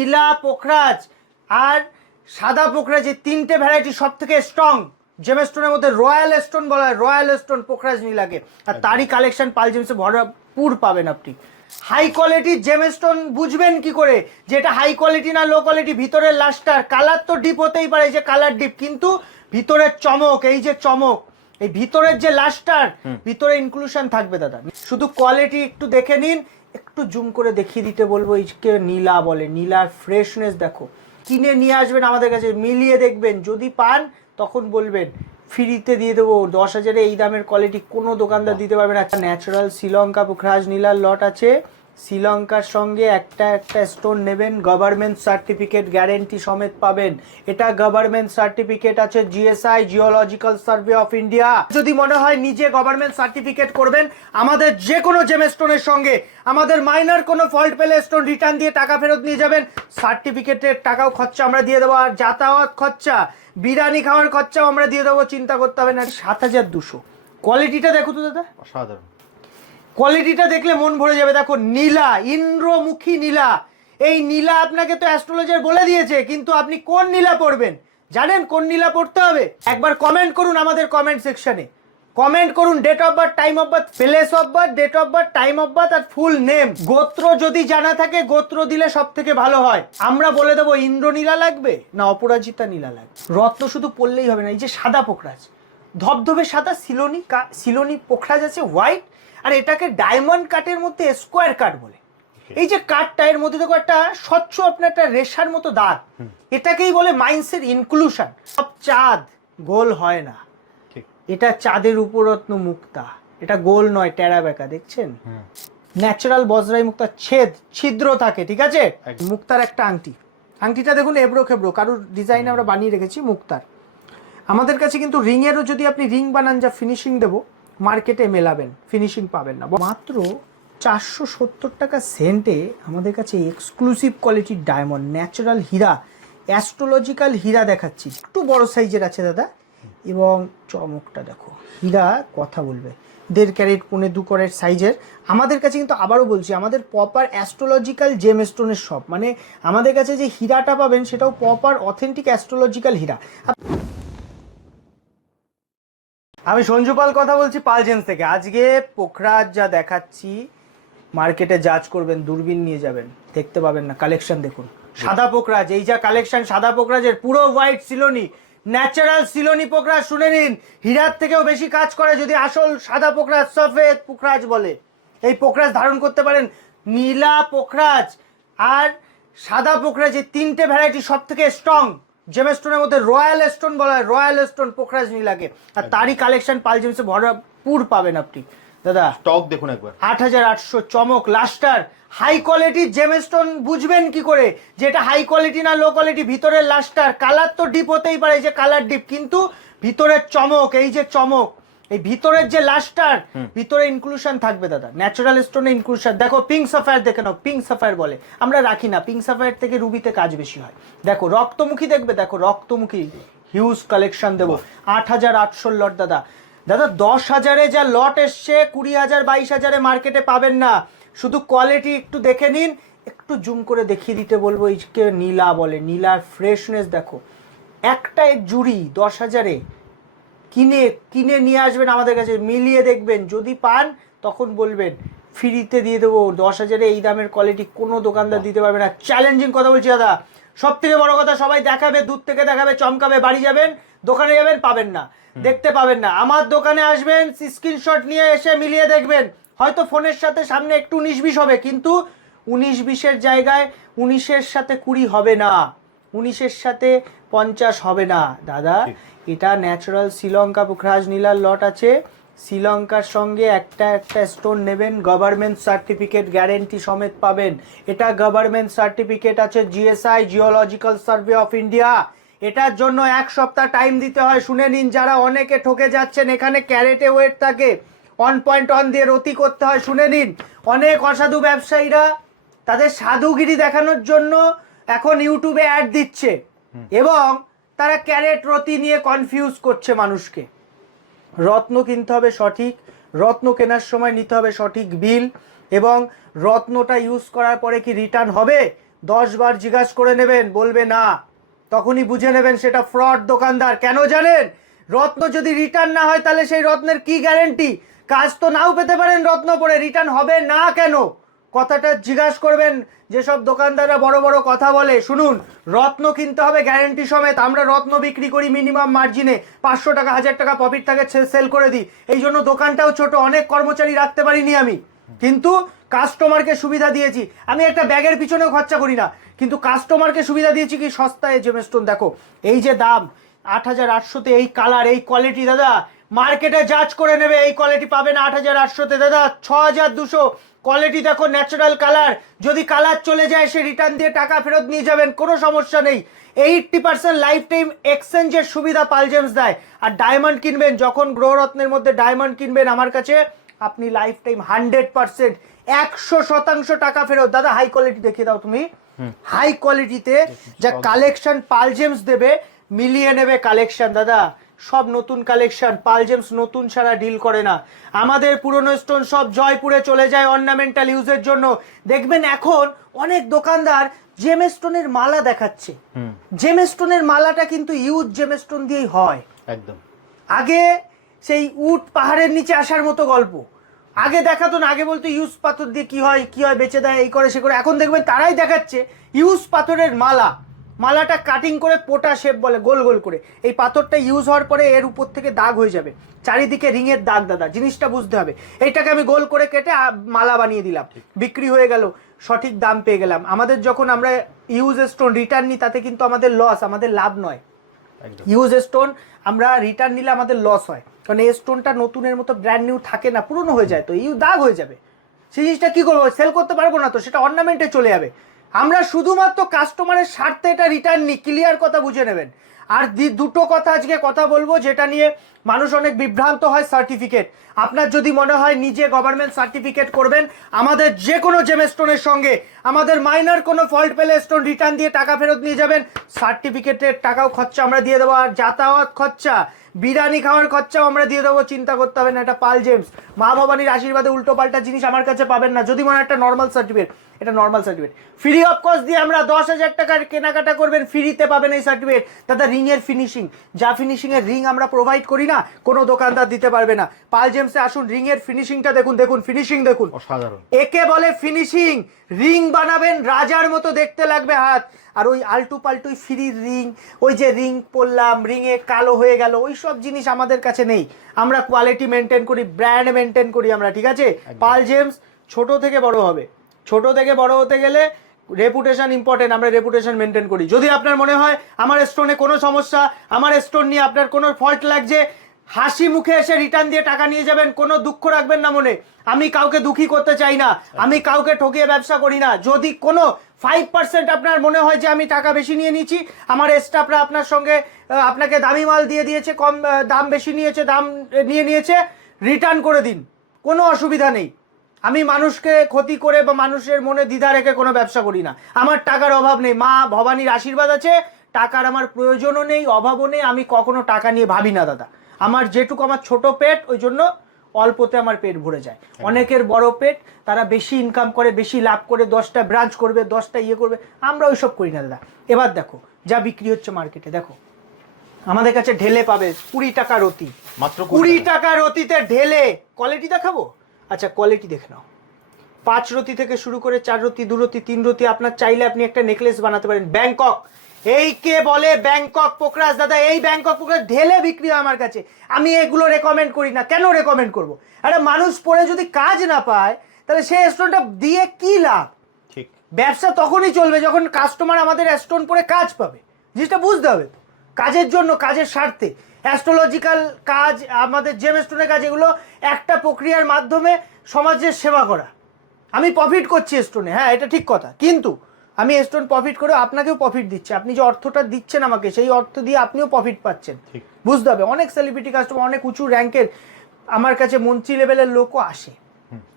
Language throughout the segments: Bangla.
নীলা পোখরাজ আর সাদা পোখরাজ এই তিনটে ভ্যারাইটি সব থেকে স্ট্রং জেমস্টোনের মধ্যে রয়্যাল স্টোন বলা হয় রয়্যাল স্টোন পোখরাজ নীলাকে। আর তারই কালেকশন পাল জেমসে ভরপুর পাবেন আপনি। হাই কোয়ালিটির জেমস্টোন বুঝবেন কি করে? যে এটা হাই কোয়ালিটি না লো কোয়ালিটি ভিতরের লাস্টার কালার তো ডিপ হতেই পারে যে কালার ডিপ কিন্তু ভিতরের চমক এই যে চমক এই ভিতরের যে লাস্টার ভিতরে ইনক্লুশন থাকবে দাদা। শুধু কোয়ালিটি একটু দেখে নিন একটু জুম করে দেখিয়ে দিতে বলব এইকে নীলা বলে নীলার ফ্রেশনেস দেখো। কিনে নিয়ে আসবেন আমাদের কাছে মিলিয়ে দেখবেন যদি পান তখন বলবেন ফ্রিতে দিয়ে দেবো দশ হাজারে এই দামের কোয়ালিটি কোনো দোকানদার দিতে পারবেন না। একটা ন্যাচারাল শ্রীলঙ্কা পোখরাজ নীলার লট আছে। শ্রীলঙ্কার সঙ্গে একটা একটা স্টোন নেবেন গভর্নমেন্ট সার্টিফিকেট গ্যারেন্টি সমেত পাবেন। এটা গভর্নমেন্ট সার্টিফিকেট আছে GSI geological survey of India যদি মনে হয় নিজে গভর্নমেন্ট সার্টিফিকেট করবেন, আমাদের যে কোনো জেম স্টোনের সঙ্গে, আমাদের মাইনার কোনো ফল্ট পেলে স্টোন রিটার্ন দিয়ে টাকা ফেরত নিয়ে যাবেন। সার্টিফিকেটের টাকাও খরচা আমরা দিয়ে দেবো, আর যাতায়াত খরচা, বিরিয়ানি খাওয়ার খরচাও আমরা দিয়ে দেবো, চিন্তা করতে হবে না। সাত হাজার দুশো। কোয়ালিটিটা দেখো তো দাদা। অসাধারণ। কোয়ালিটিটা দেখলে মন ভরে যাবে। দেখো, নীলা, ইন্দ্রমুখী নীলা। এই নীলা আপনাকে তো অ্যাস্ট্রোলজার বলে দিয়েছে, কিন্তু আপনি কোন নীলা পড়বেন? জানেন কোন নীলা পড়তে হবে? একবার কমেন্ট করুন আমাদের কমেন্ট সেকশনে কমেন্ট করুন date of birth time of birth place of birth date of birth time of birth R full name গোত্র যদি জানা থাকে, গোত্র দিলে সব থেকে ভালো হয়। আমরা বলে দেবো, ইন্দ্র নীলা লাগবে না অপরাজিতা নীলা লাগবে? রত্ন শুধু পড়লেই হবে না, এই যে সাদা পোখরাজ। ধবধবে সাদা সিলোনি সিলোনি পোখরাজ আছে হোয়াইট আর এটাকে ডায়মন্ড কাটের মধ্যে স্কোয়ার কাট বলে। এই যে কাটটা এর মধ্যে দেখো একটা স্বচ্ছ আপনার একটা রেশার মতো দাগ। এটাকেই বলে মাইন্সের ইনক্লুশন সব চাঁদ গোল হয় না। এটা চাঁদের উপরত্ন মুক্তা। এটা গোল নয় টেরা বেঁকা দেখছেন? ন্যাচারাল বজরাই মুক্তা ছেদ ছিদ্র থাকে ঠিক আছে? মুক্তার একটা আংটি। আংটিটা দেখুন এবড়ো খেবড়ো কারোর ডিজাইন আমরা বানিয়ে রেখেছি মুক্তার। আমাদের কাছে কিন্তু রিংয়েরও যদি আপনি রিং বানান যা ফিনিশিং দেবো মার্কেটে মেলাবেন ফিনিশিং পাবেন না। মাত্র চারশো সত্তর টাকা সেন্টে আমাদের কাছে এক্সক্লুসিভ কোয়ালিটির ডায়মন্ড ন্যাচারাল হীরা অ্যাস্ট্রোলজিক্যাল হীরা দেখাচ্ছি। একটু বড় সাইজের আছে দাদা। এবং চমকটা দেখো, হীরা কথা বলবে। দেড় ক্যারেট, পৌনে দু ক্যারেট সাইজের আমাদের কাছে কিন্তু আবারও বলছি, আমাদের প্রপার অ্যাস্ট্রোলজিক্যাল জেম স্টোনের শপ মানে আমাদের কাছে যে হীরাটা পাবেন, সেটাও প্রপার অথেন্টিক অ্যাস্ট্রোলজিক্যাল হীরা। আমি সঞ্জু পাল কথা বলছি পালজেন্স থেকে। আজকে পোখরাজ যা দেখাচ্ছি, মার্কেটে জাজ করবেন, দূরবীন নিয়ে যাবেন। দেখতে পাবেন না কালেকশন দেখুন। সাদা পোখরাজ, এই যা কালেকশন সাদা পোখরাজের পুরো হোয়াইট সিলোনি ন্যাচারাল সিলোনি পোখরাজ শুনে নিন। হীরার থেকেও বেশি কাজ করে যদি আসল সাদা পোখরাজ, সফেদ পোখরাজ বলে। এই পোখরাজ ধারণ করতে পারেন নীলা পোখরাজ। আর সাদা পোখরাজ এই তিনটে ভ্যারাইটি সব থেকে স্ট্রং জেমস্টোনের মধ্যে রয়্যাল স্টোন বলা হয়। রয়্যাল স্টোন পোখরাজ নীলাকে আর তারই কালেকশন পাল জেমসে ভরপুর পাবেন আপনি। দাদা স্টক দেখুন একবার। আট হাজার আটশো চমক লাস্টার হাই কোয়ালিটির জেমস্টোন বুঝবেন কি করে? যে এটা হাই কোয়ালিটি না লো কোয়ালিটি ভিতরের লাস্টার কালার তো ডিপ হতেই পারে যে কালার ডিপ কিন্তু ভিতরের চমক এই যে চমক এই ভিতরের যে লাস্টার ভিতরে ইনক্লুশন থাকবে দাদা। ন্যাচারাল স্টোনে ইনক্লুশন দেখো পিঙ্ক সাফায়ার দেখে নাও পিঙ্ক সাফায়ার বলে। আমরা রাখি না পিঙ্ক সাফায়ার থেকে রুবিতে কাজ বেশি হয়। দেখো রক্তমুখী দেখবে দেখো রক্তমুখী হিউজ কালেকশন দেবো। আট হাজার আটশো লট দাদা। দাদা দশ হাজারে যা লট এসছে কুড়ি হাজার বাইশ হাজারে মার্কেটে পাবেন না। শুধু কোয়ালিটি একটু দেখে নিন একটু জুম করে দেখিয়ে দিতে বলব এইকে নীলা বলে। নীলার ফ্রেশনেস দেখো। একটা এক জুড়ি দশ হাজারে কিনে কিনে নিয়ে আসবেন আমাদের কাছে মিলিয়ে দেখবেন। যদি পান তখন বলবেন ফ্রিতে দিয়ে দেবো। দশ হাজারে এই দামের কোয়ালিটি কোনো দোকানদার দিতে পারবে না। চ্যালেঞ্জিং কথা বলছি দাদা। সব থেকে বড় কথা সবাই দেখাবে দূর থেকে দেখাবে চমকাবে বাড়ি যাবেন দোকানে যাবেন পাবেন না। দেখতে পাবেন না। আমার দোকানে আসবেন স্ক্রিনশট নিয়ে এসে মিলিয়ে দেখবেন। হয়তো ফোনের সাথে সামনে একটু উনিশ বিশ হবে কিন্তু উনিশ বিশের জায়গায় উনিশের সাথে কুড়ি হবে না। উনিশের সাথে পঞ্চাশ হবে না। দাদা। এটা ন্যাচারাল শ্রীলঙ্কা পুখরাজ নীলার লট আছে। শ্রীলঙ্কার সঙ্গে একটা একটা স্টোন নেবেন গভর্নমেন্ট সার্টিফিকেট গ্যারেন্টি সমেত পাবেন। এটা গভর্নমেন্ট সার্টিফিকেট আছে GSI geological survey of India এটার জন্য এক সপ্তাহ টাইম দিতে হয়। শুনে নিন যারা অনেকে ঠকে যাচ্ছেন এখানে ক্যারেটে ওয়েট থাকে। ওয়ান পয়েন্ট ওয়ান দিয়ে রতি করতে হয় শুনে নিন। অনেক অসাধু ব্যবসায়ীরা তাদের সাধুগিরি দেখানোর জন্য এখন ইউটিউবে অ্যাড দিচ্ছে। এবং তারা ক্যারেট, রতি নিয়ে কনফিউজ করছে মানুষকে। রত্ন কিনতে হবে সঠিক, রত্ন কেনার সময় নিতে হবে সঠিক বিল এবং রত্নটা ইউজ করার পরে কি রিটার্ন হবে? দশ বার জিজ্ঞাসা করে নেবেন, বলবে না। তখনই বুঝে নেবেন সেটা ফ্রড দোকানদার। কেন জানেন? রত্ন যদি রিটার্ন না হয় তাহলে সেই রত্নের কি গ্যারেন্টি কাজ তো নাও পেতে পারেন রত্ন পরে রিটার্ন হবে না কেন? কথাটা জিজ্ঞাসা করবেন, যেসব দোকানদাররা বড় বড় কথা বলে। শুনুন, রত্ন কিনতে হবে গ্যারেন্টি সমেত। আমরা রত্ন বিক্রি করি মিনিমাম মার্জিনে পাঁচশো টাকা, হাজার টাকা প্রফিট থাকে সেল করে দিই। এই জন্য দোকানটাও ছোট, অনেক কর্মচারী রাখতে পারিনি আমি। কিন্তু কাস্টমারকে সুবিধা দিয়েছি। আমি একটা ব্যাগের পিছনেও খরচা করি না। কিন্তু কাস্টমারকে সুবিধা দিয়েছি কি? সস্তায় জেমেস্টোন দেখো। এই যে দাম, আট হাজার আটশোতে এই কালার এই কোয়ালিটি দাদা। মার্কেটে জাজ করে নেবে, এই কোয়ালিটি পাবেন আট হাজার আটশোতে। দাদা, ছ হাজার দুশো। কোয়ালিটি দেখো ন্যাচারাল কালার যদি কালার চলে যায় সে রিটার্ন দিয়ে টাকা ফেরত নিয়ে যাবেন কোনো সমস্যা নেই। এইটটি পার্সেন্ট লাইফ টাইম এক্সচেঞ্জের সুবিধা পালজেমস দেয়। আর ডায়মন্ড কিনবেন যখন গ্রহরত্নের মধ্যে ডায়মন্ড কিনবেন আমার কাছে আপনি লাইফ টাইম হান্ড্রেড পার্সেন্ট একশো শতাংশ টাকা ফেরত। দাদা হাই কোয়ালিটি দেখিয়ে দাও তুমি। হাই কোয়ালিটিতে যা কালেকশন পালজেমস দেবে মিলিয়ে নেবে কালেকশন দাদা। সব নতুন কালেকশন পালজেমস নতুন ছাড়া ডিল করে না। আমাদের পুরনো স্টোন সব জয়পুরে চলে যায় অর্নামেন্টাল ইউজের জন্য। দেখবেন এখন অনেক দোকানদার জেমেস্টোনের মালা দেখাচ্ছে। জেমেস্টোনের মালাটা কিন্তু ইউজ জেমেস্টোন দিয়েই হয়। একদম। আগে সেই উট পাহাড়ের নিচে আসার মতো গল্প। আগে দেখাতো না আগে বলতো ইউজ পাথর দিয়ে কি হয় কি হয় বেঁচে দেয় এই করে সে করে। এখন দেখবেন তারাই দেখাচ্ছে ইউজ পাথরের মালা। মালাটা কাটিং করে পোটা শেপ বলে গোল গোল করে। এই পাথরটা ইউজ হওয়ার পরে এর উপর থেকে দাগ হয়ে যাবে। চারিদিকে রিংয়ের দাগ দাদা জিনিসটা বুঝতে হবে। এইটাকে আমি গোল করে কেটে মালা বানিয়ে দিলাম। বিক্রি হয়ে গেল সঠিক দাম পেয়ে গেলাম। আমাদের যখন আমরা ইউজ স্টোন রিটার্ন নিই তাতে কিন্তু আমাদের লস আমাদের লাভ নয়। ইউজ স্টোন আমরা রিটার্ন নিলে আমাদের লস হয়। কারণ এই স্টোনটা নতুনের মতো ব্র্যান্ড নিউ থাকে না পুরনো হয়ে যায় তো ইউ দাগ হয়ে যাবে। সেই জিনিসটা কি করব? সেল করতে পারব না তো সেটা অর্নামেন্টে চলে যাবে। আমরা শুধুমাত্র কাস্টমারের স্বার্থে এটা রিটার্ন নিই ক্লিয়ার কথা বুঝে নেবেন। আর দুটো কথা আজকে কথা বলব, যেটা নিয়ে মানুষ অনেক বিভ্রান্ত হয় সার্টিফিকেট আপনার যদি মনে হয় নিজে গভর্নমেন্ট সার্টিফিকেট করবেন, আমাদের যে কোনো জেমস্টোনের সঙ্গে, আমাদের মাইনার কোনো ফল্ট পেলে স্টোন রিটার্ন দিয়ে টাকা ফেরত নিয়ে যাবেন। সার্টিফিকেটের টাকাও খরচা আমরা দিয়ে দেবো, আর যাতায়াত খরচা, বিরিয়ানি খাওয়ার খরচাও আমরা দিয়ে দেবো, চিন্তা করতে হবে না, এটা পাল জেমস। মা ভবানীর আশীর্বাদে উল্টো পাল্টা জিনিস আমার কাছে পাবেন না, যদি মনে হয় একটা নর্মাল সার্টিফিকেট এটা normal certificate free of cost দিয়ে আমরা দশ হাজার টাকার কেনাকাটা করবেন ফ্রিতে পাবেন এই সার্টিফিকেট দাদা রিং এর ফিনিশিং যা ফিনিশিং এর রিং আমরা প্রোভাইড করি না কোনো দোকানদার দিতে পারবে না। পাল জেমসে আসুন রিং এর ফিনিশিংটা দেখুন দেখুন ফিনিশিং দেখুন। অসাধারণ। একে বলে ফিনিশিং রিং বানাবেন রাজার মতো দেখতে লাগবে হাত। আর ওই আলটু পাল্টুই ফ্রি রিং ওই যে রিং পরলাম রিংয়ে কালো হয়ে গেল ওই সব জিনিস আমাদের কাছে নেই। আমরা কোয়ালিটি মেনটেন করি ব্র্যান্ড মেনটেন করি আমরা ঠিক আছে? পাল জেমস ছোট থেকে বড় হবে। ছোট থেকে বড় হতে গেলে রেপুটেশন ইম্পর্টেন্ট আমরা রেপুটেশন মেনটেন করি। যদি আপনার মনে হয় আমার স্টোনে কোনো সমস্যা, আমার স্টোন নিয়ে আপনার কোনো ফল্ট লাগছে, হাসি মুখে এসে রিটার্ন দিয়ে টাকা নিয়ে যাবেন, কোনো দুঃখ রাখবেন না মনে। আমি কাউকে দুঃখী করতে চাই না, আমি কাউকে ঠকিয়ে ব্যবসা করি না। যদি কোনো ফাইভ পার্সেন্ট আপনার মনে হয় যে আমি টাকা বেশি নিয়ে নিয়েছি আমার স্টাফরা আপনার সঙ্গে আপনাকে দামি মাল দিয়ে দিয়েছে, কম দাম বেশি নিয়েছে, দাম নিয়ে নিয়েছে রিটার্ন করে দিন। কোনো অসুবিধা নেই। আমি মানুষকে ক্ষতি করে বা মানুষের মনে দ্বিধা রেখে কোনো ব্যবসা করি না। আমার টাকার অভাব নেই। মা ভবানীর আশীর্বাদ আছে টাকার আমার প্রয়োজনও নেই অভাবও নেই আমি কখনো টাকা নিয়ে ভাবি না দাদা। আমার যেটুকু আমার ছোট পেট ওই জন্য অল্পতে আমার পেট ভরে যায়। অনেকের বড় পেট তারা বেশি ইনকাম করে বেশি লাভ করে দশটা ব্রাঞ্চ করবে দশটা ইয়ে করবে। আমরা ওইসব করি না দাদা। এবার দেখো যা বিক্রি হচ্ছে মার্কেটে দেখো। আমাদের কাছে ঢেলে পাবে কুড়ি টাকা রতি। মাত্র কুড়ি টাকা। রতিতে ঢেলে কোয়ালিটি দেখাবো? আচ্ছা কোয়ালিটি দেখে নাও। পাঁচ রতি থেকে শুরু করে চার রতি দু রতি তিন রতি আপনার চাইলে আপনি একটা নেকলেস বানাতে পারেন। ব্যাংকক। এই কে বলে ব্যাংকক পোকরাজ দাদা এই ব্যাংকক পোকরাজ ঢেলে বিক্রি হয় আমার কাছে। আমি এগুলো রেকমেন্ড করি না। কেন রেকমেন্ড করব? আরে মানুষ পড়ে যদি কাজ না পায় তাহলে সেই স্টোনটা দিয়ে কি লাভ? ঠিক। ব্যবসা তখনই চলবে যখন কাস্টমার আমাদের স্টোন পরে কাজ পাবে। জিনিসটা বুঝতে হবে তো। কাজের জন্য কাজের স্বার্থে। অ্যাস্ট্রোলজিক্যাল কাজ আমাদের জেম স্টোনের কাজ এগুলো একটা প্রক্রিয়ার মাধ্যমে সমাজের সেবা করা। আমি প্রফিট করছি স্টোনে হ্যাঁ এটা ঠিক কথা। কিন্তু আমি স্টোন প্রফিট করে আপনাকেও প্রফিট দিচ্ছি। আপনি যে অর্থটা দিচ্ছেন আমাকে সেই অর্থ দিয়ে আপনিও প্রফিট পাচ্ছেন। বুঝতে হবে অনেক সেলিব্রিটি কাস্টমার অনেক উঁচু র্যাঙ্কের আমার কাছে মন্ত্রী লেভেলের লোকও আসে।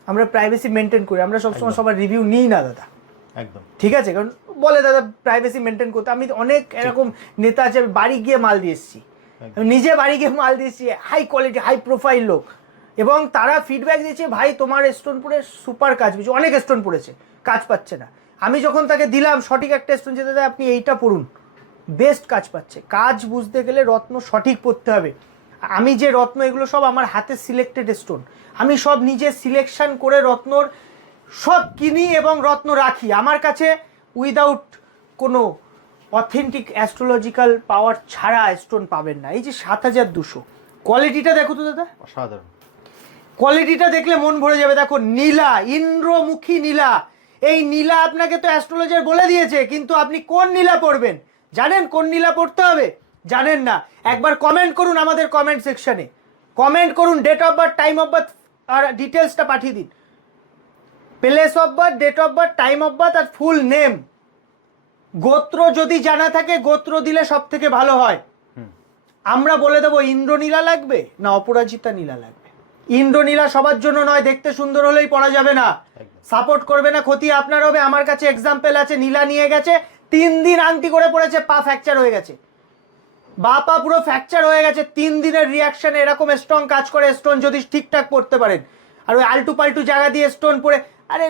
আমরা প্রাইভেসি মেনটেন করি আমরা সবসময় সবার রিভিউ নিই না দাদা। একদম। ঠিক আছে? কারণ বলে দাদা প্রাইভেসি মেনটেন করতে। আমি অনেক এরকম নেতা আছে বাড়ি গিয়ে মাল দিয়ে এসেছি। আমি নিজে বাড়ি গিয়ে মাল দিয়েছি হাই কোয়ালিটি হাই প্রোফাইল লোক। এবং তারা ফিডব্যাক দিয়েছে, ভাই, তোমার স্টোন পরে সুপার কাজ পেয়েছে অনেক স্টোন পড়েছে কাজ পাচ্ছে না। আমি যখন তাকে দিলাম, সঠিক একটা স্টোন যেতে দেয়, আপনি এইটা পড়ুন বেস্ট কাজ পাচ্ছে। কাজ বুঝতে গেলে রত্ন সঠিক পড়তে হবে। আমি যে রত্ন, এগুলো সব আমার হাতে সিলেক্টেড স্টোন আমি সব নিজে সিলেকশন করে রত্নর সব কিনি এবং রত্ন রাখি। আমার কাছে উইদাউট কোনো অথেন্টিক অ্যাস্ট্রোলজিক্যাল পাওয়ার ছাড়া স্টোন পাবেন না। এই যে সাত হাজার দুশো। কোয়ালিটিটা দেখো তো দাদা। অসাধারণ। কোয়ালিটিটা দেখলে মন ভরে যাবে। দেখো নীলা ইন্দ্রমুখী নীলা। এই নীলা আপনাকে তো অ্যাস্ট্রোলজার বলে দিয়েছে কিন্তু আপনি কোন নীলা পড়বেন জানেন কোন নীলা পড়তে হবে? জানেন না। একবার কমেন্ট করুন আমাদের কমেন্ট সেকশনে কমেন্ট করুন date of birth time of birth আর ডিটেলসটা পাঠিয়ে দিন। Place of birth date of birth time of birth R full name গোত্র যদি জানা থাকে গোত্র দিলে সব থেকে ভালো হয়। আমরা বলে দেবো ইন্দ্রনীলা লাগবে না অপরাজিতা নীলা লাগবে? ইন্দ্রনীলা সবার জন্য নয় দেখতে সুন্দর হলেই পড়া যাবে না। সাপোর্ট করবে না ক্ষতি আপনার হবে। আমার কাছে এক্সাম্পল আছে নীলা নিয়ে গেছে তিন দিন আংটি করে পড়েছে পা ফ্র্যাকচার হয়ে গেছে। বা পা পুরো ফ্র্যাকচার হয়ে গেছে তিন দিনের রিয়াকশন এরকম স্টোন কাজ করে স্টোন যদি ঠিকঠাক পড়তে পারেন। আর ওই আলটু পাল্টু জায়গা দিয়ে স্টোন পড়ে আরে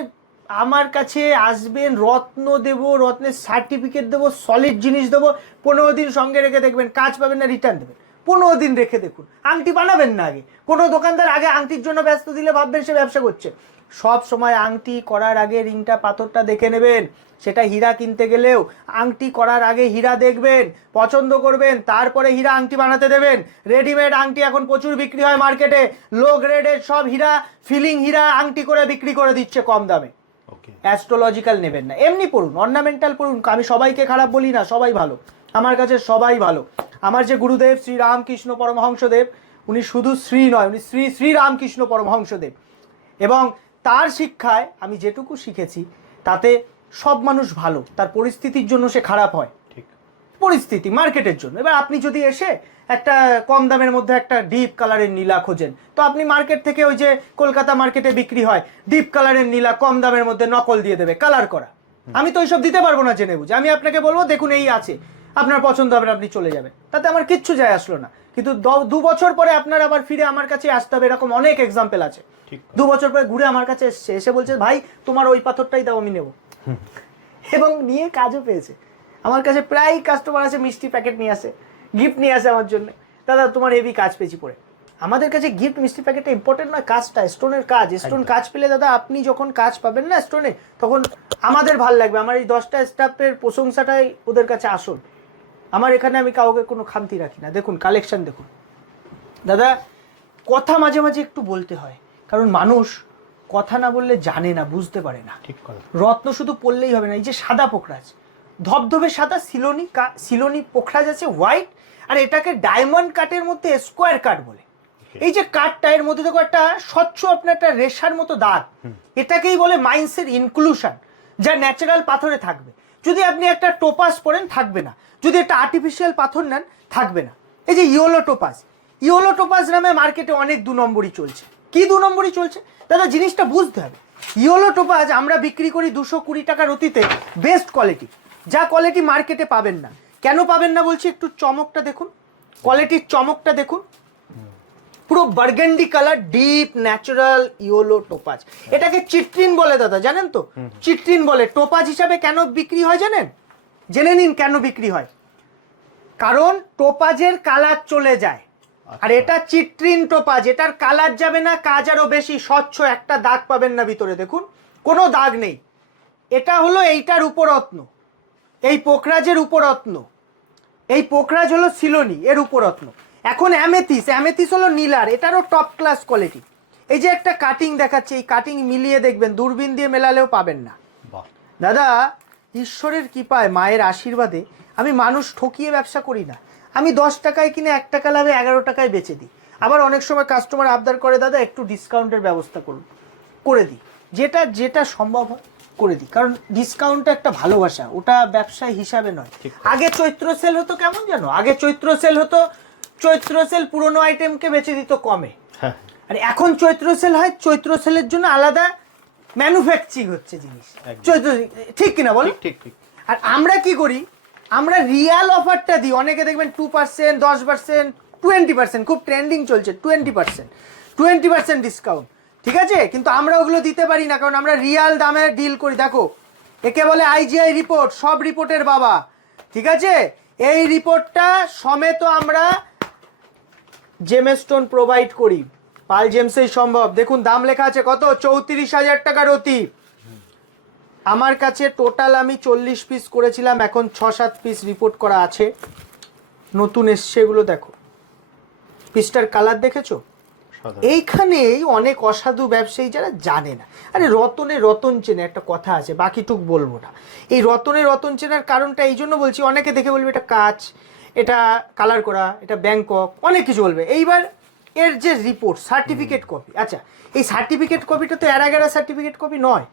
আমার কাছে আসবেন, রত্ন দেব, রত্নের সার্টিফিকেট দেবো সলিড জিনিস দেবো, পনেরো দিন সঙ্গে রেখে দেখবেন, কাজ পাবেন না রিটার্ন দেবেন। পনেরো দিন রেখে দেখুন। আংটি বানাবেন না আগে। কোনো দোকানদার আগে আংটির জন্য ব্যস্ত দিলে ভাববেন সে ব্যবসা করছে। সব সময় আংটি করার আগে রিংটা, পাথরটা দেখে নেবেন। সেটা হীরা কিনতে গেলেও আংটি করার আগে হীরা দেখবেন, পছন্দ করবেন, তারপরে হীরা আংটি বানাতে দেবেন। রেডিমেড আংটি এখন প্রচুর বিক্রি হয় মার্কেটে। লো গ্রেডের সব হীরা ফিলিং হীরা আংটি করে বিক্রি করে দিচ্ছে কম দামে। অ্যাস্ট্রোলজিক্যাল নেবেন না। এমনি পড়ুন অর্নামেন্টাল পড়ুন আমি সবাইকে খারাপ বলি না সবাই ভালো। আমার কাছে সবাই ভালো। আমার যে গুরুদেব শ্রী রামকৃষ্ণ পরমহংসদেব উনি শুধু শ্রী নয় উনি শ্রী শ্রী রামকৃষ্ণ পরমহংসদেব। এবং তার শিক্ষায় আমি যেটুকু শিখেছি তাতে সব মানুষ ভালো তার পরিস্থিতির জন্য সে খারাপ হয়। ঠিক। পরিস্থিতি মার্কেটের জন্য। এবার আপনি যদি এসে একটা কম দামের মধ্যে একটা ডিপ কালারের নীলা খোঁজেন। তো আপনি মার্কেট থেকে ওই যে কলকাতা মার্কেটে বিক্রি হয় ডিপ কালারের নীলা কম দামের মধ্যে নকল দিয়ে দেবে কালার করা। আমি তো ওইসব দিতে পারব না জেনে বুঝে। আমি আপনাকে বলব দেখুন এই আছে। আপনার পছন্দ হবে আপনি চলে যাবেন। তাতে আমার কিচ্ছু যায় আসলো না। কিন্তু দু বছর পরে আপনার আবার ফিরে আমার কাছে আসতে হবে এরকম অনেক এক্সাম্পল আছে। দু বছর পরে ঘুরে আমার কাছে এসছে এসে বলছে ভাই তোমার ওই পাথরটাই দাও আমি নেব। এবং নিয়ে কাজও পেয়েছে। আমার কাছে প্রায় কাস্টমার আছে মিষ্টি প্যাকেট নিয়ে আসে। গিফট নিয়ে আসে আমার জন্য। দাদা তোমার হেভি কাজ পেয়েছি পরে আমাদের কাছে গিফট মিষ্টি প্যাকেটটা ইম্পর্টেন্ট নয় কাজটা স্টোনের কাজ। স্টোন কাজ পেলে দাদা আপনি যখন কাজ পাবেন না স্টোনে তখন আমাদের ভালো লাগবে। আমার এই দশটা স্টাফের প্রশংসাটাই ওদের কাছে আসল। আমার এখানে আমি কাউকে কোনো খামতি রাখি না। দেখুন কালেকশন দেখুন। দাদা কথা মাঝে মাঝে একটু বলতে হয়। কারণ মানুষ কথা না বললে জানে না বুঝতে পারে না। ঠিক কথা। রত্ন শুধু পড়লেই হবে না এই যে সাদা পোখরাজ ধবধবে সাদা সিলোনি কা- সিলোনি পোখরাজ আছে হোয়াইট আর এটাকে ডায়মন্ড কাটের মধ্যে স্কোয়ার কাট বলে। এই যে কাঠটা এর মধ্যে দেখো একটা স্বচ্ছ আপনার একটা রেশার মতো দাগ। এটাকেই বলে মাইন্সের ইনক্লুশন যা ন্যাচারাল পাথরে থাকবে। যদি আপনি একটা টোপাস পরেন থাকবে না। যদি একটা আর্টিফিশিয়াল পাথর নেন থাকবে না। এই যে ইয়োলো টোপাস ইয়োলো টোপাস নামে মার্কেটে অনেক দু নম্বরই চলছে। কি দু নম্বরই চলছে? দাদা জিনিসটা বুঝতে হবে। ইয়োলো টোপাজ আমরা বিক্রি করি দুশো কুড়ি টাকার অতিতে বেস্ট কোয়ালিটি যা কোয়ালিটি মার্কেটে পাবেন না। কেন পাবেন না বলছি একটু চমকটা দেখুন। কোয়ালিটির চমকটা দেখুন। পুরো burgundy colour deep natural yellow topaz এটাকে চিট্রিন বলে দাদা জানেন তো? চিট্রিন বলে। টোপাজ হিসাবে কেন বিক্রি হয় জানেন? জেনে নিন কেন বিক্রি হয়। কারণ টোপাজের কালার চলে যায়। আর এটা চিট্রিন টোপাজ এটার কালার যাবে না কাজ আরও বেশি স্বচ্ছ একটা দাগ পাবেন না ভিতরে। দেখুন কোনো দাগ নেই। এটা হলো এইটার উপরত্ন। এই পোখরাজের উপরত্ন। এই পোখরাজ হলো সিলোনি এর উপরত্ন। এখন অ্যামেথিস অ্যামেথিস হলো নীলার এটারও টপ ক্লাস কোয়ালিটি এই যে একটা কাটিং দেখাচ্ছে এই কাটিং মিলিয়ে দেখবেন দূরবীন দিয়ে মেলালেও পাবেন না। দাদা ঈশ্বরের কৃপায় মায়ের আশীর্বাদে আমি মানুষ ঠকিয়ে ব্যবসা করি না। আমি দশ টাকায় কিনে এক টাকা লাভে এগারো টাকায় বেচে দিই। আবার অনেক সময় কাস্টমার আবদার করে দাদা একটু ডিসকাউন্টের ব্যবস্থা করুন করে দিই। যেটা যেটা সম্ভব হয়। করে দিই। কারণ ডিসকাউন্টটা একটা ভালোবাসা ওটা ব্যবসায় হিসাবে নয়। আগে চৈত্র সেল হতো কেমন জানো? আগে চৈত্র সেল হতো চৈত্র সেল পুরনো আইটেমকে বেচে দিত কমে। হ্যাঁ। আর এখন চৈত্র সেল হয় চৈত্র সেলের জন্য আলাদা ম্যানুফ্যাকচারিং হচ্ছে জিনিস। চৈত্র ঠিক কিনা বল? ঠিক ঠিক ঠিক। আর আমরা কি করি? আমরা রিয়াল অফারটা দিই। অনেকে দেখবেন টু পার্সেন্ট দশ পার্সেন্ট টোয়েন্টি পার্সেন্ট খুব ট্রেন্ডিং চলছে twenty percent twenty percent discount ঠিক আছে? কিন্তু আমরা ওগুলো দিতে পারি না, কারণ আমরা রিয়াল দামে ডিল করি। দেখো, একে বলে আইজিআই রিপোর্ট সব রিপোর্টের বাবা। ঠিক আছে? এই রিপোর্টটা সমেত আমরা জেমস্টোন প্রোভাইড করি। পাল জেমসেই সম্ভব। দেখুন, দাম লেখা আছে কত? চৌত্রিশ হাজার টাকার অতি আমার কাছে টোটাল আমি চল্লিশ পিস করেছিলাম, এখন ছ সাত পিস রিপোর্ট করা আছে। নতুন এসছে এগুলো, দেখো। পিসটার কালার দেখেছ? এইখানেই অনেক অসাধু ব্যবসায়ী যারা জানে না। আরে রতনে রতন চেনে একটা কথা আছে বাকিটুক বলব না। এই রতনে রতন চেনার কারণটা এই জন্য বলছি অনেকে দেখে বলবে এটা কাজ এটা কালার করা এটা ব্যাংকক অনেক কিছু বলবে। এইবার এর যে রিপোর্ট সার্টিফিকেট কপি আচ্ছা এই সার্টিফিকেট কপিটা তো এরাগেরা সার্টিফিকেট কপি নয়।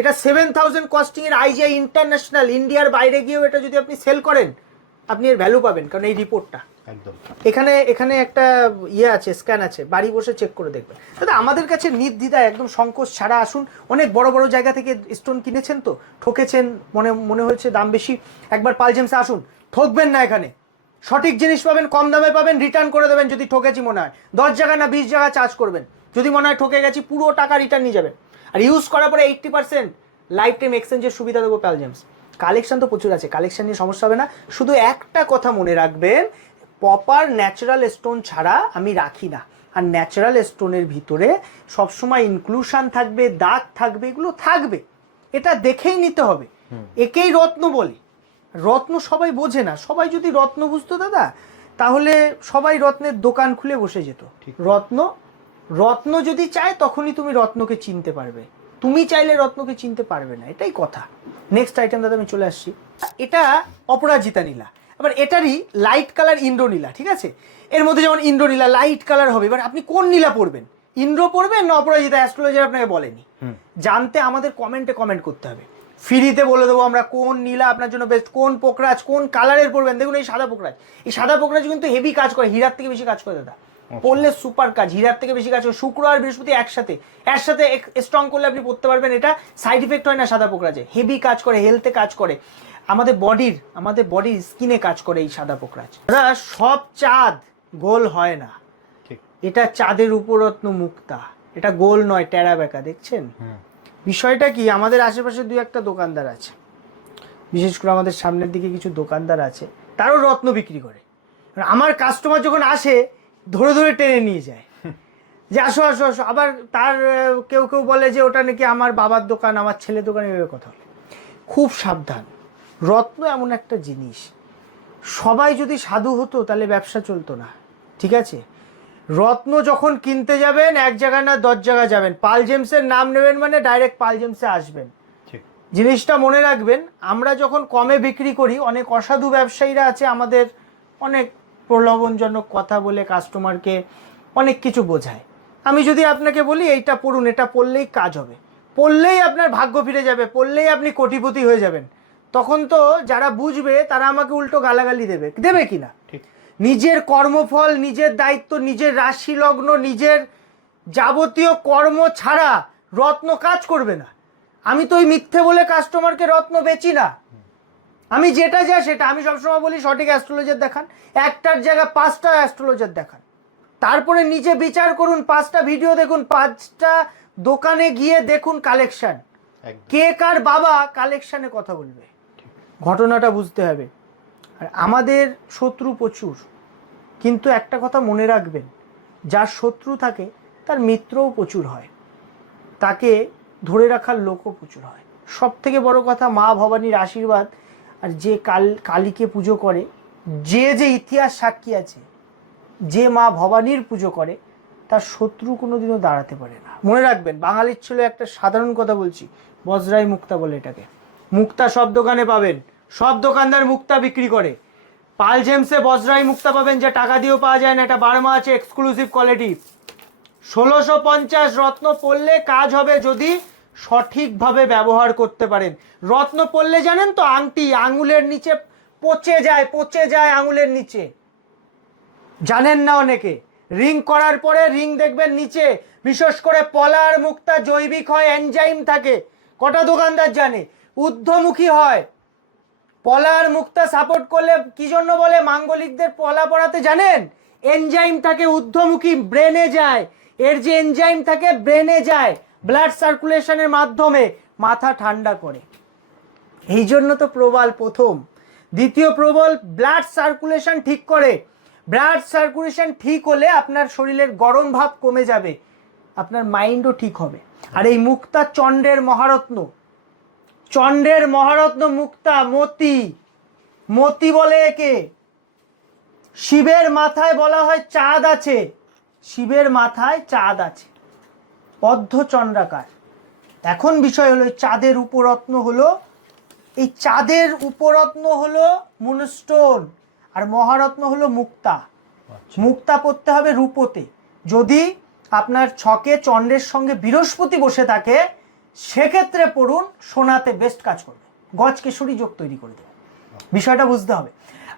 এটা সেভেন থাউজেন্ড কস্টিং এর আইজিআই ইন্টারন্যাশনাল ইন্ডিয়ার বাইরে গিয়েও এটা যদি আপনি সেল করেন আপনি এর ভ্যালু পাবেন কারণ এই রিপোর্টটা একদম। এখানে এখানে একটা ইয়ে আছে স্ক্যান আছে, বাড়ি বসে চেক করে দেখবেন। দাদা, আমাদের কাছে নির্দ্বিধা একদম সংকোচ, ছাড়া আসুন। অনেক বড় বড় জায়গা থেকে স্টোন কিনেছেন তো? ঠকেছেন, মনে মনে হচ্ছে দাম বেশি। একবার পালজেমসে আসুন। ঠকবেন না এখানে। সঠিক জিনিস পাবেন, কম দামে পাবেন রিটার্ন করে দেবেন যদি ঠকেছি মনে হয়। দশ জায়গা না বিশ জায়গা চার্জ করবেন। যদি মনে হয় ঠকে গেছি, পুরো টাকা রিটার্ন নিয়ে যাবেন। আর ইউজ করার পরে এইট্টি পার্সেন্ট লাইফ টাইম এক্সচেঞ্জের সুবিধা দেবো প্যালজেমস কালেকশন তো প্রচুর আছে কালেকশন নিয়ে সমস্যা হবে না। শুধু একটা কথা মনে রাখবেন প্রপার ন্যাচারাল স্টোন ছাড়া আমি রাখি না। আর ন্যাচারাল স্টোনের ভিতরে সবসময় ইনক্লুশন থাকবে দাগ থাকবে এগুলো থাকবে। এটা দেখেই নিতে হবে। একেই রত্ন বলে। রত্ন সবাই বোঝে না। সবাই যদি রত্ন বুঝতো দাদা তাহলে সবাই রত্নের দোকান খুলে বসে যেত। রত্ন রত্ন যদি চায় তখনই তুমি রত্নকে চিনতে পারবে। তুমি চাইলে রত্নকে চিনতে পারবে না। এটাই কথা। নেক্সট আইটেম দাদা আমি চলে আসছি। এটা অপরাজিতা নীলা। এবার এটারই লাইট কালার ইন্দ্র নীলা ঠিক আছে? এর মধ্যে যেমন ইন্দ্র নীলা লাইট কালার হবে এবার আপনি কোন নীলা পড়বেন ইন্দ্র পড়বেন না অপরাজিতা? অ্যাস্ট্রোলজার আপনাকে বলেনি। জানতে আমাদের কমেন্টে কমেন্ট করতে হবে। ফ্রিতে বলে দেবো আমরা কোন নীলা আপনার জন্য বেস্ট কোন পোকরাজ কোন কালারের পড়বেন দেখুন এই সাদা পোকরাজ। এই সাদা পোকরাজ কিন্তু হেভি কাজ করে হীরার থেকে বেশি কাজ করে দাদা। পড়লে সুপার কাজ হীরার থেকে বেশি কাজ করে। শুক্র আর বৃহস্পতি একসাথে। একসাথে স্ট্রং করলে আপনি পড়তে পারবেন এটা। সাইড ইফেক্ট হয় না সাদা পোকরাজে। হেভি কাজ করে হেলথে কাজ করে। আমাদের বডির আমাদের বডির স্কিনে কাজ করে এই সাদা পোকরাজ। দাদা সব চাঁদ গোল হয় না। এটা চাঁদের উপরত্ন মুক্তা। এটা গোল নয় টেরা বেঁকা দেখছেন? বিষয়টা কি আমাদের আশেপাশে দুই একটা দোকানদার আছে। বিশেষ করে আমাদের সামনের দিকে কিছু দোকানদার আছে তারও রত্ন বিক্রি করে। আমার কাস্টমার যখন আসে ধরে ধরে টেনে নিয়ে যায়। যে আসো আসো আসো আবার তার কেউ কেউ বলে যে ওটা নাকি আমার বাবার দোকান আমার ছেলের দোকান এভাবে কথা বলে। খুব সাবধান। রত্ন এমন একটা জিনিস। সবাই যদি সাধু হতো তাহলে ব্যবসা চলতো না। ঠিক আছে? রত্ন যখন কিনতে যাবেন এক জায়গায় না দশ জায়গায় যাবেন। পাল জেমসের নাম নেবেন মানে ডাইরেক্ট পাল জেমসে আসবেন। ঠিক। জিনিসটা মনে রাখবেন আমরা যখন কমে বিক্রি করি অনেক অসাধু ব্যবসায়ীরা আছে আমাদের অনেক প্রলোভনজনক কথা বলে কাস্টমারকে অনেক কিছু বোঝায়। আমি যদি আপনাকে বলি এইটা পড়ুন এটা পড়লেই কাজ হবে। পড়লেই আপনার ভাগ্য ফিরে যাবে পড়লেই আপনি কোটিপতি হয়ে যাবেন। তখন তো যারা বুঝবে তারা আমাকে উল্টো গালাগালি দেবে। দেবে কি না নিজের কর্মফল নিজের দায়িত্ব নিজের রাশি লগ্ন নিজের যাবতীয় কর্ম ছাড়া রত্ন কাজ করবে না। আমি তো ওই মিথ্যে বলে কাস্টমারকে রত্ন বেচি না। আমি যেটা যা সেটা। আমি সবসময় বলি সঠিক অ্যাস্ট্রোলজার দেখান। একটার জায়গায় পাঁচটা অ্যাস্ট্রোলজার দেখান। তারপরে নিজে বিচার করুন পাঁচটা ভিডিও দেখুন পাঁচটা দোকানে গিয়ে দেখুন কালেকশন কে কার বাবা কালেকশনে কথা বলবে? ঘটনাটা বুঝতে হবে। আর আমাদের শত্রু প্রচুর, কিন্তু একটা কথা মনে রাখবেন, যার শত্রু থাকে, তার মিত্রও প্রচুর হয়। তাকে ধরে রাখার লোকও প্রচুর হয়। সব থেকে বড় কথা মা ভবানীর আশীর্বাদ আর যে কাল, কালীকে পুজো করে, যে যে ইতিহাস সাক্ষী আছে, যে মা ভবানীর পুজো করে, তার শত্রু কোনোদিনও দাঁড়াতে পারে না। মনে রাখবেন, বাঙালির ছিল একটা সাধারণ কথা বলছি, বজরাই মুক্তা বলে এটাকে। মুক্তা সব দোকানে পাবেন সব দোকানদার মুক্তা বিক্রি করে। পাল জেমসে বজরাই মুক্তা পাবেন, যে টাকা দিয়েও পাওয়া যায় না, এটা বার্মা আছে এক্সক্লুসিভ কোয়ালিটি ষোলোশো পঞ্চাশ রত্ন পড়লে কাজ হবে যদি সঠিকভাবে ব্যবহার করতে পারেন। রত্ন পড়লে জানেন তো আংটি, আঙুলের নিচে পচে যায় পচে যায় আঙুলের নিচে। জানেন না অনেকে। রিং করার পরে রিং দেখবেন নিচে, বিশেষ করে পলার মুক্তা জৈবিক হয় এনজাইম থাকে। কটা দোকানদার জানে? ঊর্ধ্বমুখী হয়। পলার মুক্তা সাপোর্ট করলে কি জন্য বলে? মাঙ্গলিকদের পলা পড়াতে জানেন? এনজাইম থাকে ঊর্ধ্বমুখী ব্রেনে যায়। এর যে এনজাইম থাকে ব্রেনে যায়। ব্লাড সার্কুলেশনের মাধ্যমে মাথা ঠান্ডা করে। এই জন্য তো প্রবাল প্রথম। দ্বিতীয় প্রবল ব্লাড সার্কুলেশন ঠিক করে। ব্লাড সার্কুলেশন ঠিক হলে আপনার শরীরের গরম ভাব কমে যাবে। আপনার মাইন্ডও ঠিক হবে। আর এই মুক্তা চণ্ডের মহারত্ন চণ্ডের মহারত্ন মুক্তা মতি মতি বলে একে। শিবের মাথায় বলা হয় চাঁদ আছে। শিবের মাথায় চাঁদ আছে। অর্ধচন্দ্রাকার এখন বিষয় হলো চাঁদের উপরত্ন হলো এই চাঁদের উপরত্ন হলো মুনস্টোন আর মহারত্ন হলো মুক্তা। মুক্তা পড়তে হবে রূপোতে। যদি আপনার ছকে চন্দ্রের সঙ্গে বৃহস্পতি বসে থাকে সেক্ষেত্রে পড়ুন সোনাতে বেস্ট কাজ করবে। গজ কেশরী যোগ তৈরি করে দেবে। বিষয়টা বুঝতে হবে।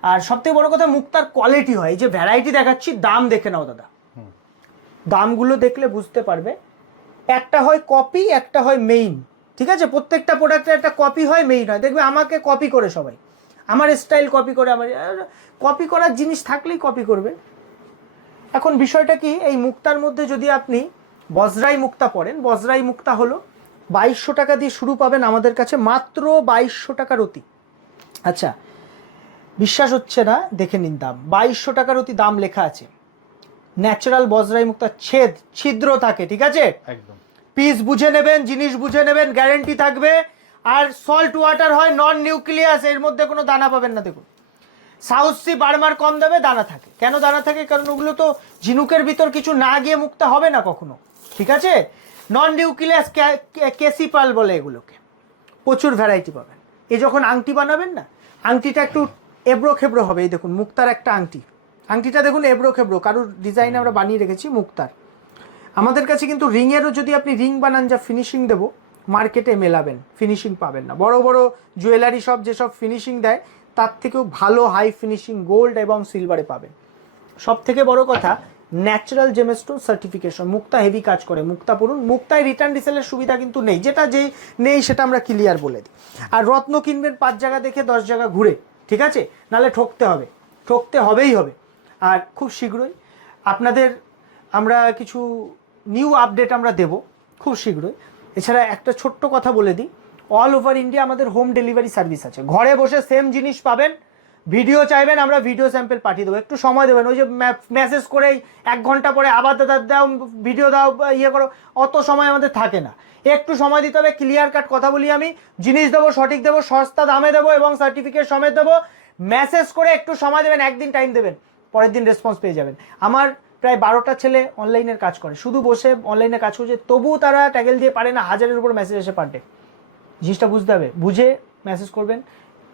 আর সবথেকে বড় কথা মুক্তার কোয়ালিটি হয়। এই যে ভ্যারাইটি দেখাচ্ছি দাম দেখে নাও দাদা। দামগুলো দেখলে বুঝতে পারবে। একটা হয় কপি একটা হয় মেইন ঠিক আছে? প্রত্যেকটা প্রোডাক্টের একটা কপি হয় মেইন হয়। দেখবে আমাকে কপি করে সবাই। আমার স্টাইল কপি করে আমার কপি করার জিনিস থাকলেই কপি করবে। এখন বিষয়টা কি এই মুক্তার মধ্যে যদি আপনি বজরাই মুক্তা পড়েন বজরাই মুক্তা হলো বাইশশো টাকা দিয়ে শুরু পাবেন আমাদের কাছে মাত্র বাইশশো টাকার অতি। আচ্ছা বিশ্বাস হচ্ছে না দেখে নিন দাম। বাইশশো টাকার অতি দাম লেখা আছে। ন্যাচারাল বজরাই মুক্তা ছেদ ছিদ্র থাকে ঠিক আছে? একদম। পিস বুঝে নেবেন জিনিস বুঝে নেবেন গ্যারেন্টি থাকবে। আর সল্ট ওয়াটার হয় নন নিউক্লিয়াস এর মধ্যে কোনো দানা পাবেন না দেখুন। সাউথ সি বার্মার কম দামে দানা থাকে। কেন দানা থাকে? কারণ ওগুলো তো ঝিনুকের ভিতর কিছু না গিয়ে মুক্তা হবে না কখনো ঠিক আছে? নন নিউক্লিয়াস কেসিপাল বলে এগুলোকে। প্রচুর ভ্যারাইটি পাবেন। এ যখন আংটি বানাবেন না, আংটিটা একটু এবড়ো খেবড়ো হবে। এই দেখুন, মুক্তার একটা আংটি। আংটিটা দেখুন এবড়ো খেবড়ো কারোর ডিজাইন আমরা বানিয়ে রেখেছি মুক্তার। আমাদের কাছে কিন্তু রিংয়েরও যদি আপনি রিং বানান, যা ফিনিশিং দেবো মার্কেটে মেলাবেন ফিনিশিং পাবেন না। বড় বড় জুয়েলারি সব যেসব ফিনিশিং দেয়, তার থেকেও ভালো হাই ফিনিশিং গোল্ড এবং সিলভারে পাবেন। সব থেকে বড় কথা ন্যাচারাল জেমেস্টোন সার্টিফিকেশন। মুক্তা হেভি কাজ করে, মুক্তা পড়ুন। মুক্তায় রিটার্ন রিসেলের সুবিধা কিন্তু নেই। যেটা যেই নেই সেটা আমরা ক্লিয়ার বলে দিই। আর রত্ন কিনবেন পাঁচ জায়গা দেখে দশ জায়গা ঘুরে, ঠিক আছে? নালে ঠকতে হবে। ঠকতে হবেই হবে। আর খুব শীঘ্রই আপনাদের আমরা কিছু নিউ আপডেট আমরা দেব, খুব শীঘ্রই। এছাড়া একটা ছোট্ট কথা বলে দিই। অল ওভার ইন্ডিয়া আমাদের হোম ডেলিভারি সার্ভিস আছে। ঘরে বসে সেম জিনিস পাবেন। ভিডিও চাইবেন, আমরা ভিডিও স্যাম্পেল পাঠিয়ে দেবো। একটু সময় দেবেন, ওই যে মেসেজ করেই এক ঘণ্টা পরে আবার দাদা দাও ভিডিও দাও ইয়ে করো, অত সময় আমাদের থাকে না। একটু সময় দিতে হবে ক্লিয়ার কাট কথা বলি আমি, জিনিস দেবো, সঠিক দেবো, সস্তা দামে দেবো এবং সার্টিফিকেট সমেত দেবো। মেসেজ করে একটু সময় দেবেন, একদিন টাইম দেবেন, পরের দিন রেসপন্স পেয়ে যাবেন। আমার প্রায় বারোটা ছেলে অনলাইনের কাজ করে, শুধু বসে অনলাইনে কাজ করছে তবুও তারা ট্যাগেল দিয়ে পারে না, হাজারের উপর মেসেজ এসে পার জিনিসটা বুঝতে হবে, বুঝে মেসেজ করবেন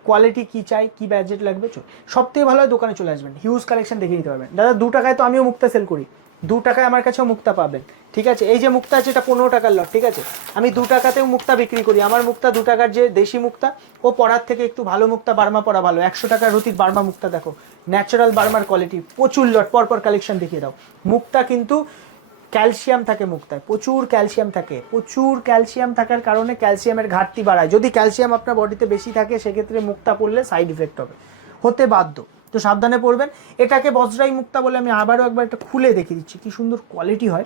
কোয়ালিটি কি চাই, কি ব্যাজেট লাগবে সব থেকে ভালো হয় দোকানে চলে আসবেন হিউজ কালেকশন দেখে নিতে পারবেন। দাদা, দু টাকায় তো আমিও মুক্তা সেল করি। দু টাকায় আমার কাছেও মুক্তা পাবেন, ঠিক আছে? এই যে মুক্তা আছে, এটা পনেরো টাকার লট ঠিক আছে? আমি দু টাকাতেও মুক্তা বিক্রি করি। আমার মুক্তা দু টাকার যে দেশি মুক্তা, ও পড়ার থেকে একটু ভালো মুক্তা, বার্মা পড়া ভালো। একশো টাকার রতির বার্মা মুক্তা দেখো। ন্যাচারাল বার্মার কোয়ালিটি প্রচুর লট পরপর কালেকশন দেখিয়ে দাও। মুক্তা কিন্তু ক্যালসিয়াম থাকে মুক্তায়। প্রচুর ক্যালসিয়াম থাকে। প্রচুর ক্যালসিয়াম থাকার কারণে ক্যালসিয়ামের ঘাটতি বাড়ায়। যদি ক্যালসিয়াম আপনার বডিতে বেশি থাকে সেক্ষেত্রে মুক্তা পড়লে সাইড ইফেক্ট হবে। হতে বাধ্য। তো সাবধানে পড়বেন। এটাকে বজ্রাই মুক্তা বলে আমি আবারও একবার একটা খুলে দেখিয়ে দিচ্ছি। কি সুন্দর কোয়ালিটি হয়।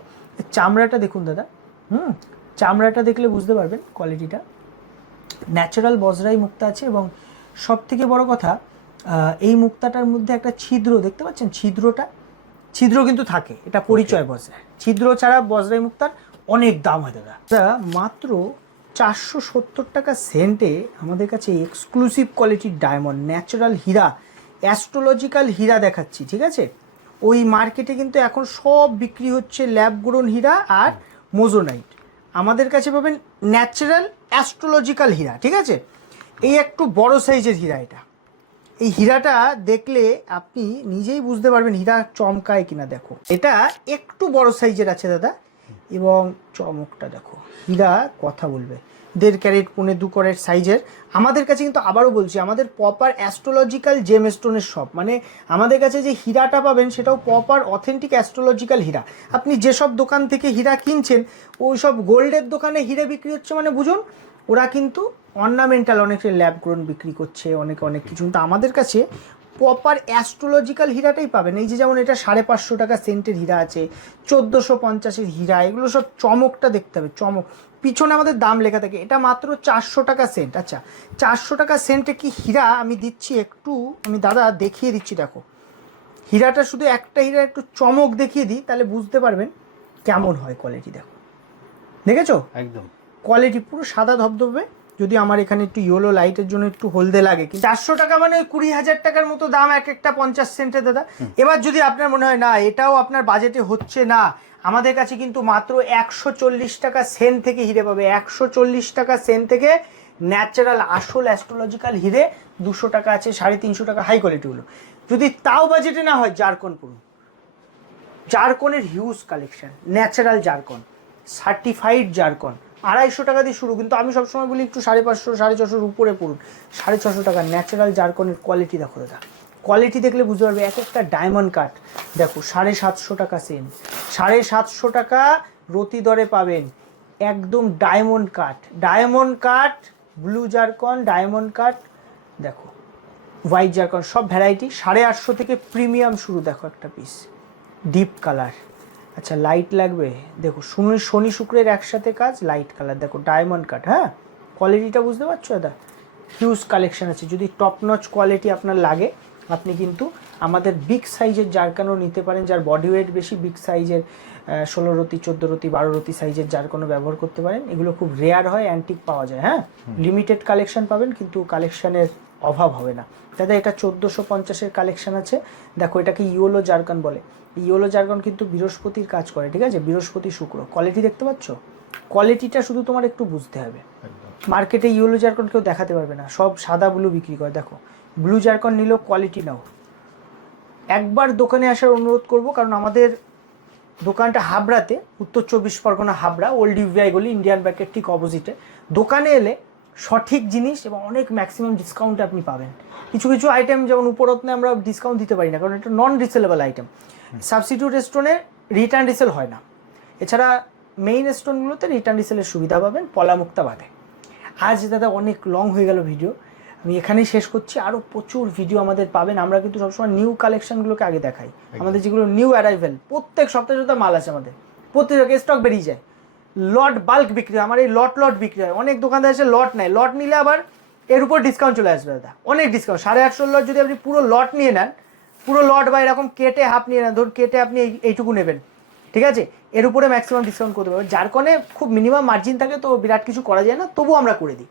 চামড়াটা দেখুন দাদা। হুম? চামড়াটা দেখলে বুঝতে পারবেন কোয়ালিটিটা ন্যাচারাল বজরাই মুক্তা আছে এবং সব থেকে বড় কথা এই মুক্তাটার মধ্যে একটা ছিদ্র দেখতে পাচ্ছেন ছিদ্রটা? ছিদ্র কিন্তু থাকে। এটা পরিচয় বজরা ছিদ্র ছাড়া বজরাই মুক্তার অনেক দাম হয় দাদা। দাদা মাত্র চারশো সত্তর টাকা সেন্টে আমাদের কাছে এক্সক্লুসিভ কোয়ালিটির ডায়মন্ড ন্যাচারাল হীরা অ্যাস্ট্রোলজিক্যাল হীরা দেখাচ্ছি, ঠিক আছে? ওই মার্কেটে কিন্তু এখন সব বিক্রি হচ্ছে ল্যাব গ্রোন হীরা আর মোজোনাইট আমাদের কাছে পাবেন ন্যাচারাল অ্যাস্ট্রোলজিক্যাল হীরা, ঠিক আছে? এই একটু বড় সাইজের হীরা এটা। এই হীরাটা দেখলে আপনি নিজেই বুঝতে পারবেন হীরা চমকায় কিনা, দেখো। এটা একটু বড় সাইজের আছে দাদা, এবং চমকটা দেখো। হীরা কথা বলবে। দেড় ক্যারেট, পৌনে দু ক্যারেট সাইজের। আমাদের কাছে কিন্তু আবারও বলছি, আমাদের প্রপার অ্যাস্ট্রোলজিক্যাল জেম স্টোনের শপ মানে আমাদের কাছে যে হীরাটা পাবেন, সেটাও প্রপার অথেন্টিক অ্যাস্ট্রোলজিক্যাল হীরা। আপনি যেসব দোকান থেকে হীরা কিনছেন ওই সব গোল্ডের দোকানে হীরে বিক্রি হচ্ছে মানে বুঝুন ওরা কিন্তু অর্নামেন্টাল অনেক ল্যাব গ্রোন বিক্রি করছে, অনেক অনেক কিছু। কিন্তু আমাদের কাছে প্রপার অ্যাস্ট্রোলজিক্যাল হীরাটাই পাবেন। এই যে যেমন এটা সাড়ে পাঁচশো টাকা সেন্টের হীরা আছে, চোদ্দোশো পঞ্চাশের হীরা, এগুলো সব চমকটা দেখতে হবে, চমক। পিছনে আমাদের দাম লেখা থাকে, এটা মাত্র চারশো টাকা সেন্ট। আচ্ছা চারশো টাকা সেন্টে কি হীরা? আমি দিচ্ছি একটু, আমি দাদা দেখিয়ে দিচ্ছি, দেখো। হীরাটা শুধু একটা হীরা, একটু চমক দেখিয়ে দিই, তাহলে বুঝতে পারবেন কেমন হয় কোয়ালিটি দেখো। দেখেছ? একদম। কোয়ালিটি পুরো সাদা ধবধবে। যদি আমার এখানে একটু ইয়েলো লাইটের জন্য একটু হলদে লাগে। কিন্তু চারশো টাকা মানে ওই কুড়ি হাজার টাকার মতো দাম এক একটা পঞ্চাশ সেন্টে দাদা। এবার যদি আপনার মনে হয় না এটাও আপনার বাজেটে হচ্ছে না। আমাদের কাছে কিন্তু মাত্র একশো চল্লিশ টাকা সেন থেকে হিরে পাবে। একশো চল্লিশ টাকা সেন থেকে ন্যাচারাল আসল অ্যাস্ট্রোলজিক্যাল হিরে দুশো টাকা আছে সাড়ে তিনশো টাকা হাই কোয়ালিটিগুলো যদি তাও বাজেটে না হয় জারকন পুরো জারকনের huge collection natural zircon certified zircon আড়াইশো টাকা দিয়ে শুরু, কিন্তু আমি সবসময় বলি একটু সাড়ে পাঁচশো, সাড়ে ছশোর উপরে পড়ুন। সাড়ে ছশো টাকা ন্যাচারাল জারকনের কোয়ালিটি দেখো দাদা। কোয়ালিটি দেখলে বুঝতে পারবে, এক একটা ডায়মন্ড কাট দেখো, সাড়ে সাতশো টাকা সেন সাড়ে সাতশো টাকা রতি দরে পাবেন, একদম diamond cut diamond cut blue zircon diamond cut দেখো হোয়াইট জারকন সব ভ্যারাইটি সাড়ে আটশো থেকে প্রিমিয়াম শুরু, দেখো একটা পিস ডিপ কালার আচ্ছা লাইট লাগবে? দেখো শনি শনি শুক্রের একসাথে কাজ লাইট কালার দেখো ডায়মন্ড কাট হ্যাঁ? কোয়ালিটিটা বুঝতে পারছ দাদা? হিউজ কালেকশান আছে। যদি টপ নচ কোয়ালিটি আপনার লাগে আপনি কিন্তু আমাদের বিগ সাইজের জারকানও নিতে পারেন যার বডি ওয়েট বেশি বিগ সাইজের ষোলো রতি চোদ্দ রতি বারো রতি সাইজের জারকানও ব্যবহার করতে পারেন। এগুলো খুব রেয়ার হয় অ্যান্টিক পাওয়া যায় হ্যাঁ? লিমিটেড কালেকশন পাবেন কিন্তু কালেকশানের অভাব হবে না। দাদা এটা চোদ্দোশো পঞ্চাশের কালেকশান আছে। দেখো এটাকে ইয়োলো জারকান বলে। ইয়োলো জারকন কিন্তু বৃহস্পতির কাজ করে ঠিক আছে? বৃহস্পতি শুক্র। কোয়ালিটি দেখতে পাচ্ছ? কোয়ালিটিটা শুধু তোমার একটু বুঝতে হবে। মার্কেটে ইয়েলো জারকন কেউ দেখাতে পারবে না। সব সাদা ব্লু বিক্রি করে। দেখো ব্লু জারকন নিলেও কোয়ালিটি নাও। একবার দোকানে আসার অনুরোধ করব কারণ আমাদের দোকানটা হাবড়াতে উত্তর চব্বিশ পরগনা হাবড়া ওল্ড ইউভিআই গলি ইন্ডিয়ান ব্যাংকের ঠিক অপোজিটে দোকানে এলে সঠিক জিনিস এবং অনেক ম্যাক্সিমাম ডিসকাউন্ট আপনি পাবেন। কিছু কিছু আইটেম যেমন উপরত্নে আমরা ডিসকাউন্ট দিতে পারি না কারণ এটা নন রিসেলেবল আইটেম সাবস্টিটিউট রেস্টুরেন্টে রিটার্ন রিসেল হয় না। এছাড়া মেইন রেস্টুরেন্টগুলোতে রিটার্ন রিসেলের সুবিধা পাবেন পলামুক্তা বাদে। আজ দাদা অনেক লং হয়ে গেল ভিডিও আমি এখানেই শেষ করছি। আরও প্রচুর ভিডিও আমাদের পাবেন। আমরা কিন্তু সবসময় নিউ কালেকশনগুলোকে আগে দেখাই। আমাদের যেগুলো নিউ অ্যারাইভেল প্রত্যেক সপ্তাহে সপ্তাহে মাল আছে আমাদের। প্রত্যেক স্টক বেরিয়ে যায়। লট বাল্ক বিক্রি হয়। আমার এই লট লট বিক্রি হয়। অনেক দোকানদার এসে লট নেয়। লট নিলে আবার এর উপর ডিসকাউন্ট চলে আসবে দাদা। অনেক ডিসকাউন্ট সাড়ে আটশো লট যদি আপনি পুরো লট নিয়ে নেন পুরো লট বা এরকম কেটে হাফ নিয়ে নেন। ধরুন কেটে আপনি এই- এইটুকু নেবেন। ঠিক আছে? এর উপরে ম্যাক্সিমাম ডিসকাউন্ট করতে পারবেন যার কারণে খুব মিনিমাম মার্জিন থাকে তো বিরাট কিছু করা যায় না, তবুও আমরা করে দিই।